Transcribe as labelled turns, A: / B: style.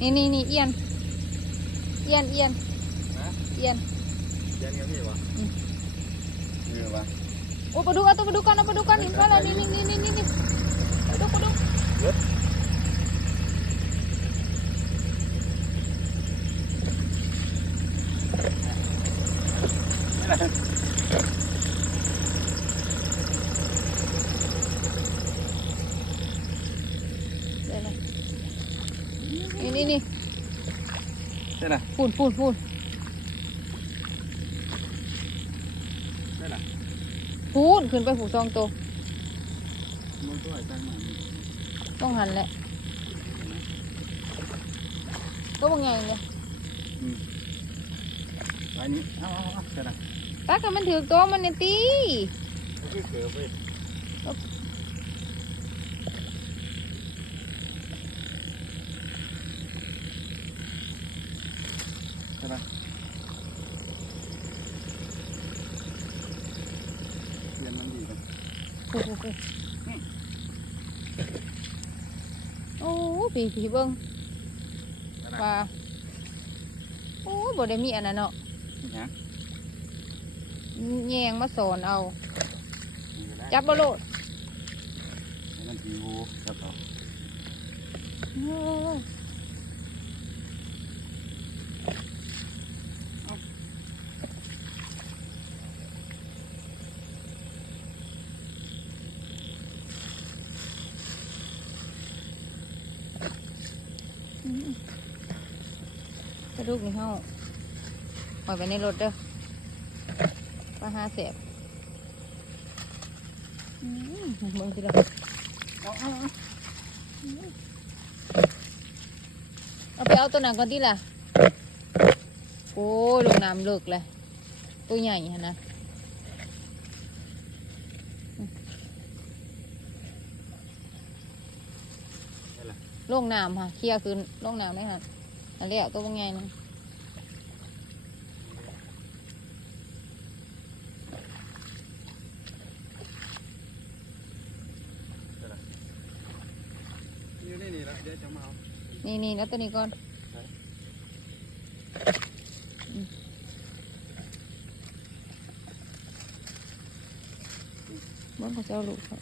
A: นี่นี่นี่เอียนเอียนเอียน
B: ฮะ
A: เอียน
B: เย็นกับพี่วะ
A: อืม
B: นี่วะ
A: โอ้ปลาดุกเอาตัวปลาดุกก่อนเอาปลาดุกก่อนนี่เพราะอะไรนี่นี่นี่นี่นี่นี่ปลาดุกปลาดุกเดี๋ยวนะนี่นี่นี่
B: ใช่ไหม
A: พูดพูดพูด
B: ใช่ไหม
A: พูดขึ้นไปผูกซองตัว
B: มันก็ไอ้ตั้งมัน
A: ต้องหันแหละก็ว่าไงเนี่ย
B: ไอ้นี้เอาเอาเอาใช่ไหม
A: ตักให้มันถือตัวมันเนี่ยตี
B: คือเกือบไปใช่ไหมเรียนมันดีกัน
A: พูดพูดพูดโอ้ปีปีเบิ้งว่าโอ้บ่ได้มีอันนั้นเนาะ
B: นะ
A: แยงมาสอนเอา
B: จั
A: จั
B: บบ
A: บ่โลด
B: มันทีวูจับเอา
A: เอ้ยอืม กระดูกนี่เฮาปล่อยไปในรถเด้อปลาหาเสียบอืมเบิ่งสิล่ะเอาเอเอาไปเอาตัวหนังก่อนดิล่ะ โอ้ยลงน้ำเลิกเลย ตัวใหญ่ฮะนะลงน้ำค่ะเคลียร์คืนลงน้ำได้ค่ะ นั่นแหละตัวบางไงนึง
B: อยู่นี่นี่ละเดี๋ยวจะมาเอา
A: นี่นี่แล้วตัวนี้ก่อนอืมบ้านเขาจะเอาลูกเขา